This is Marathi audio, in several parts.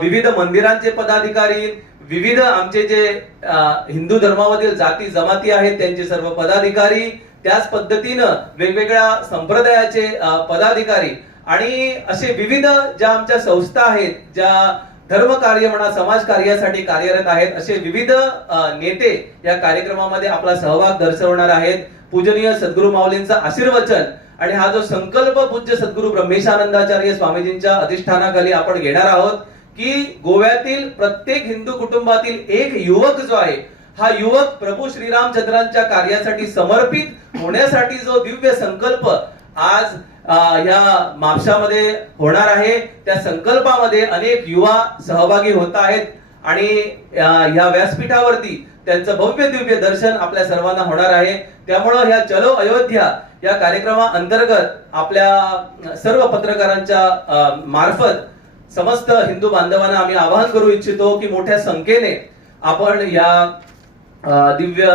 विविध मंदिरांचे पदाधिकारी, विविध आमचे जे हिंदू धर्मामधील जाती जमाती आहेत त्यांचे सर्व पदाधिकारी, त्याच पद्धतीनं वेगवेगळ्या संप्रदायाचे पदाधिकारी आणि असे विविध ज्या आमच्या संस्था आहेत, ज्या धर्म कार्य म्हणा समाज कार्यासाठी कार्यरत आहेत, असे विविध नेते या कार्यक्रमामध्ये आपला सहभाग दर्शवणार आहेत. पूजनीय सद्गुरू माऊलींचा आशीर्वचन आणि हा जो संकल्प पूज्य सद्गुरू ब्रह्मेशानंदाचार्य स्वामीजींच्या अधिष्ठानाखाली आपण घेणार आहोत की गोव्यातील प्रत्येक हिंदू कुटुंबातील एक युवक जो आहे, हा युवक प्रभू श्रीरामचंद्रांच्या कार्यासाठी समर्पित होण्यासाठी जो दिव्य संकल्प आज या म्हापशामध्ये होणार आहे, त्या संकल्पामध्ये अनेक युवा सहभागी होत आहेत आणि या व्यासपीठावरती त्यांचं भव्य दिव्य दर्शन आपल्या सर्वांना होणार आहे. त्यामुळे ह्या चलो अयोध्या या कार्यक्रमाअंतर्गत आपल्या सर्व पत्रकारांच्या मार्फत समस्त हिंदू बांधवांना आम्ही आवाहन करू इच्छितो की मोठ्या संख्येने आपण या दिव्य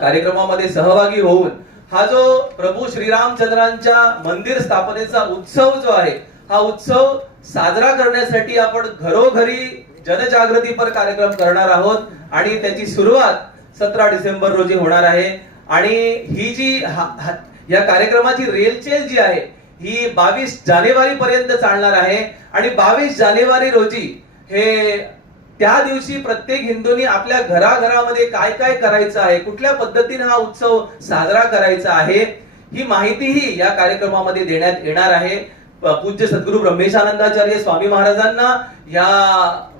कार्यक्रमामध्ये सहभागी होऊन हा जो प्रभू श्रीरामचंद्रांच्या मंदिर स्थापनेचा उत्सव जो आहे, हा उत्सव साजरा करण्यासाठी आपण घरोघरी जनजागृतीपर कार्यक्रम करणार आहोत आणि त्याची सुरुवात 17 डिसेंबर रोजी होणार आहे. आणि ही जी या कार्यक्रमाची रेलचेल जी आहे ही 22 जानेवारी पर्यंत चालणार आहे आणि 22 जानेवारी रोजी हे त्या दिवशी प्रत्येक हिंदूंनी आपल्या घराघरामध्ये काय काय करायचं आहे, कुठल्या पद्धतीने हा उत्सव साजरा करायचा आहे, ही माहितीही या कार्यक्रमामध्ये देण्यात येणार आहे. पूज्य सद्गुरू ब्रह्मेशानंदाचार्य स्वामी महाराजांना या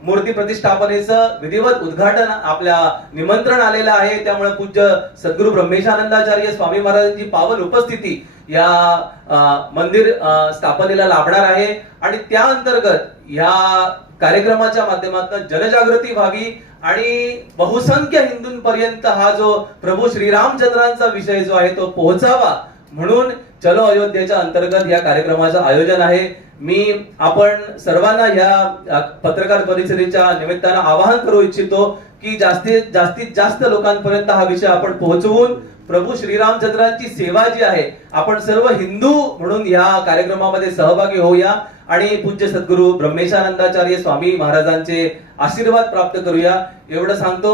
मूर्ती प्रतिष्ठापनेचं विधिवत उद्घाटन आपल्या निमंत्रण आलेलं आहे. त्यामुळे पूज्य सद्गुरू ब्रह्मेशानंदाचार्य स्वामी महाराजांची पावन उपस्थिती या मंदिर स्थापनेला लाभणार आहे आणि त्या अंतर्गत या कार्यक्रमाच्या माध्यमातून जनजागृती व्हावी आणि बहुसंख्य हिंदूंपर्यंत हा जो प्रभू श्रीरामचंद्रांचा विषय जो आहे तो पोहोचावा म्हणून चलो अयोध्येच्या अंतर्गत या कार्यक्रमाचं आयोजन आहे. मी आपण सर्वांना या पत्रकार परिषदेच्या निमित्तानं आवाहन करू इच्छितो की जास्तीत जास्त लोकांपर्यंत हा विषय आपण पोहोचवून प्रभू श्रीरामचंद्रांची सेवा जी आहे, आपण सर्व हिंदू म्हणून या कार्यक्रमामध्ये सहभागी होऊया आणि पूज्य सद्गुरू ब्रह्मेशानंदाचार्य स्वामी महाराजांचे आशीर्वाद प्राप्त करूया, एवढं सांगतो.